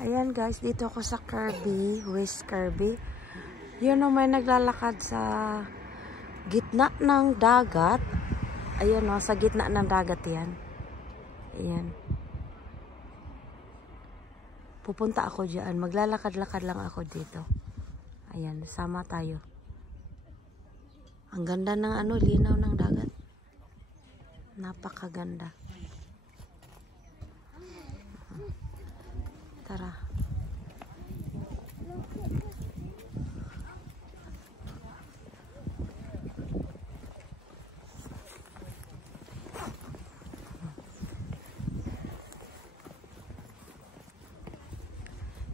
Ayan guys, dito ako sa Kirby, West Kirby. Yun o, may naglalakad sa gitna ng dagat. Ayan o, sa gitna ng dagat yan. Ayan. Pupunta ako dyan. Maglalakad-lakad lang ako dito. Ayan, sama tayo. Ang ganda ng linaw ng dagat. Napakaganda. Tara.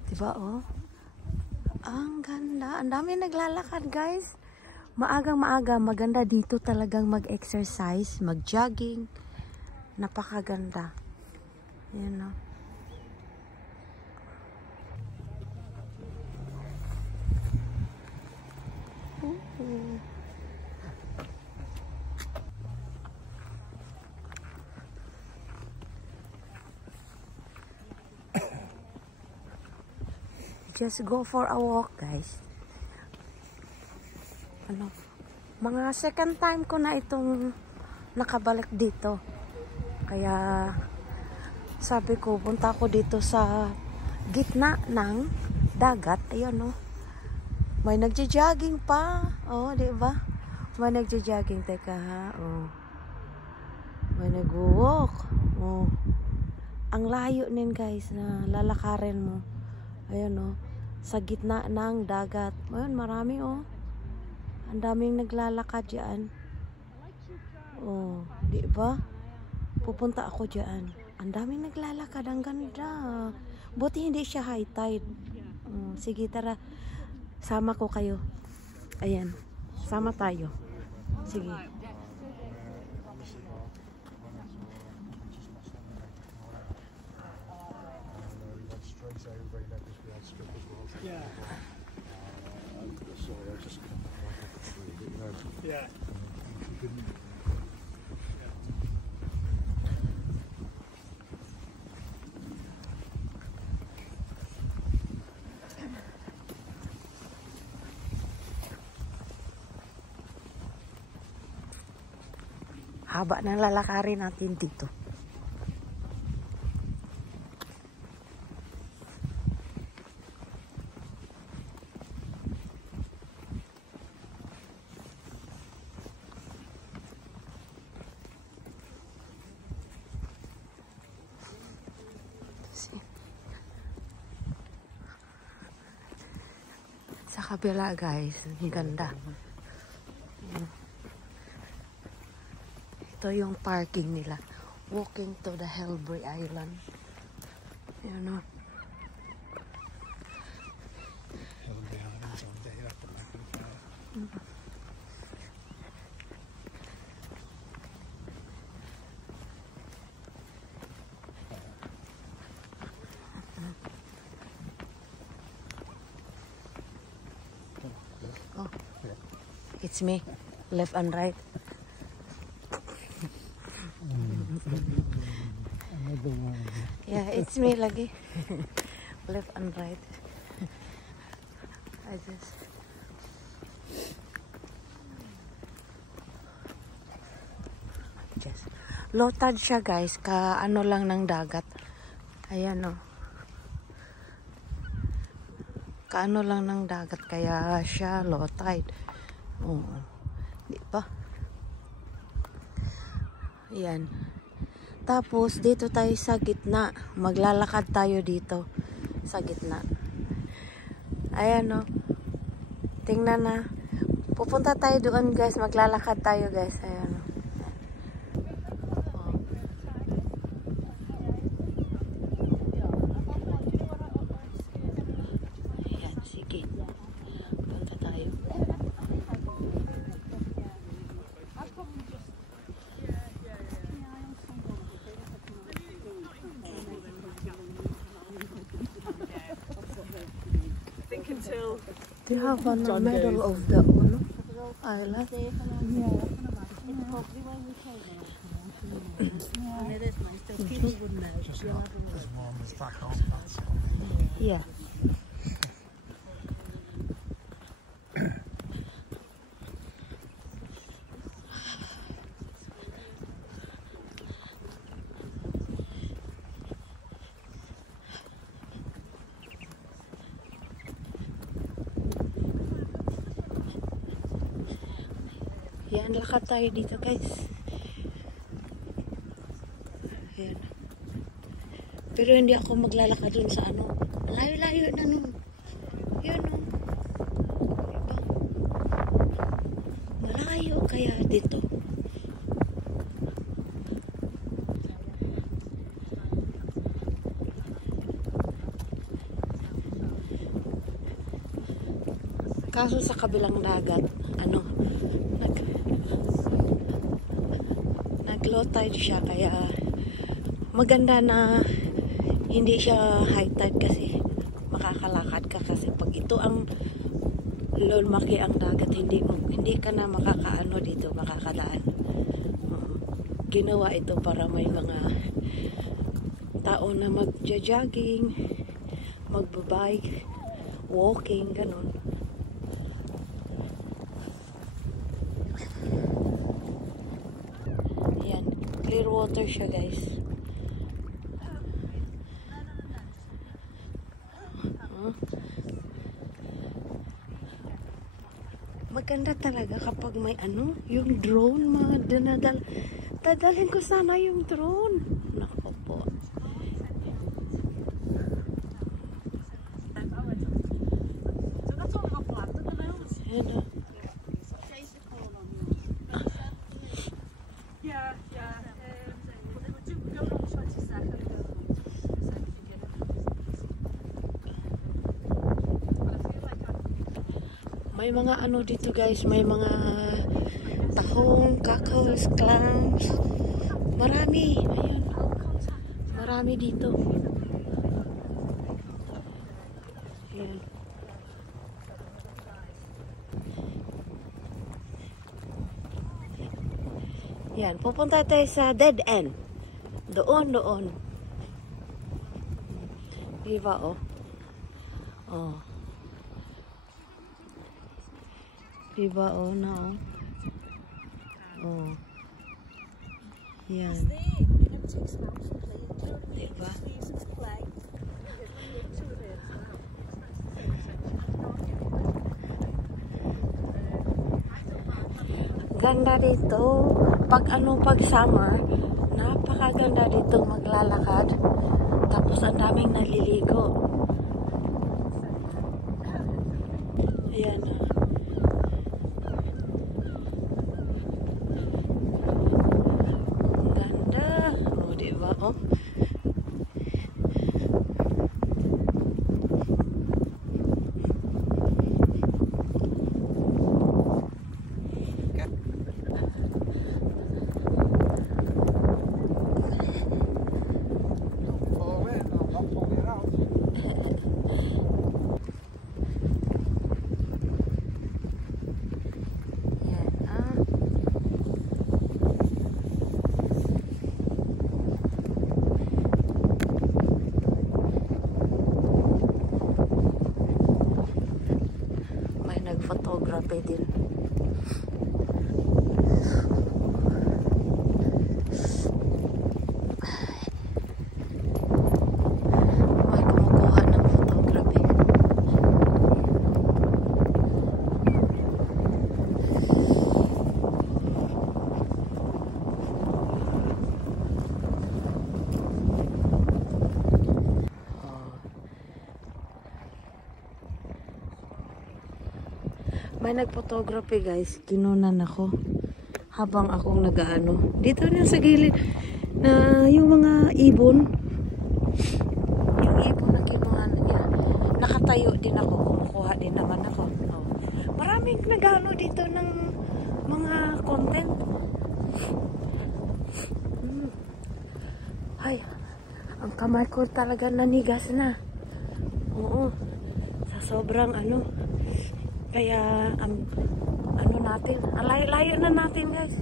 Diba oh? Ang ganda. Ang dami naglalakad guys. Maagang-maaga. Maganda dito talagang mag-exercise, mag-jogging. Napakaganda. Yan o. Just go for a walk guys. Mga second time ko na itong nakabalik dito. Kaya sabi ko punta ako dito sa gitna ng dagat. Ayun oh. May nagja-jogging pa. Oh, di ba? May nagja-jogging. Teka ha. Oh. May nag-walk. Oh. Ang layo nin guys na lalakarin mo. Ayun oh. Sa gitna ng dagat. Ayun, marami oh. Ang daming naglalakad diyan. Oh, di ba? Pupunta ako diyan. Ang daming naglalakad, ang ganda. Buti hindi siya high tide. Sige, tara. Sama ko kayo. Ayan. Sama tayo. Sige. Yeah. Sorry, I just couldn't yeah. Haba ng lalakarin natin dito. Sa kabila guys, ang ganda. Ito yung parking nila. Walking to the Hellbury Island. Ayan o. Hellbury Island's on there at the back of the car. Oh, it's me. Left and right. Yeah, it's me lagi. Left and right. I just low tide siya guys. Ano lang ng dagat. Ayan o. Kaano lang ng dagat kaya siya low tide. Oh, di ba? Ayan. Tapos dito tayo sa gitna. Maglalakad tayo dito sa gitna. Ayan o. Tingnan na. Pupunta tayo doon guys. Maglalakad tayo guys. Ayan o. Ayan, sige. Punta tayo. Do you have one middle of the island? Yeah, it's probably where we came. Just not as warm as back home. That's all. Yeah. Yan, lakad tayo dito guys. Yan. Pero hindi ako maglalakad dun sa ano. Layo-layo na nun. Yan o. Diba? Malayo kaya dito. Kaso sa kabilang dagat, ano, nag-low tide siya, kaya maganda na hindi siya high tide kasi makakalakad ka, kasi pag ito ang lumaki ang dagat, hindi ka na makakaano dito, makakadaan. Ginawa ito para may mga tao na magja-jogging, magbabike, walking, ganun. Clear water siya guys. Maganda talaga kapag may ano, yung drone, mga dadalhin ko sana yung drone. Nako po. Ayan o. May mga ano dito guys, may mga tahong, kakos, clams. Marami. Ayun. Marami dito. Ayan. Yan, pupunta tayo sa dead end. Doon. Diba oh? Oh. Diba oh, na oh. Oh. Yan. Diba? Ganda dito. Pag summer, napakaganda dito maglalakad. Tapos ang daming naliligo. Ayan. Oh. Photography din. May kumukuha ng photography. May nag-photography guys, kinunan ako habang akong nag-aano. Dito rin sa gilid na yung mga ibon. Yung ibon na kinuhan niya. Nakatayo din ako, kumukuha din naman ako. Oh. Maraming nag-aano dito ng mga content. Ay, ang kamay ko talaga nanigas na. Oo. Sa sobrang ano. Kaya, ano natin, layo na natin guys.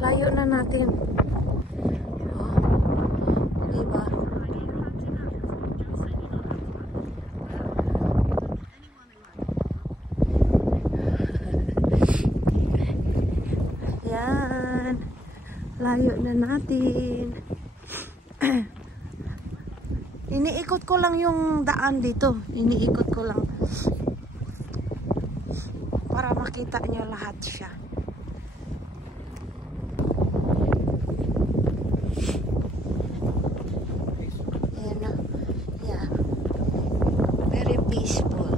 Layo na natin. Layo na natin. Iniikot ko lang yung daan dito. Iniikot ko lang. Para makita nyo lahat siya. Ayan na. Yeah. Very peaceful.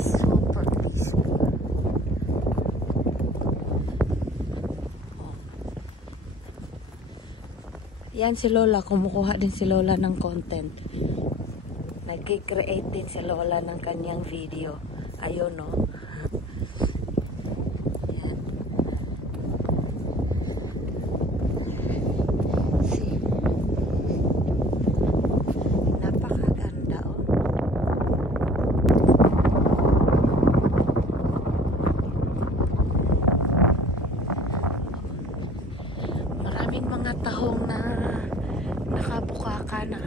Super peaceful. Yan si Lola, kumukuha din si Lola ng content. Nag-create din si Lola ng kanyang video. Ayun, no? Yan. See? Napakaganda, oh. Maraming mga tahong na nakabuka ka na.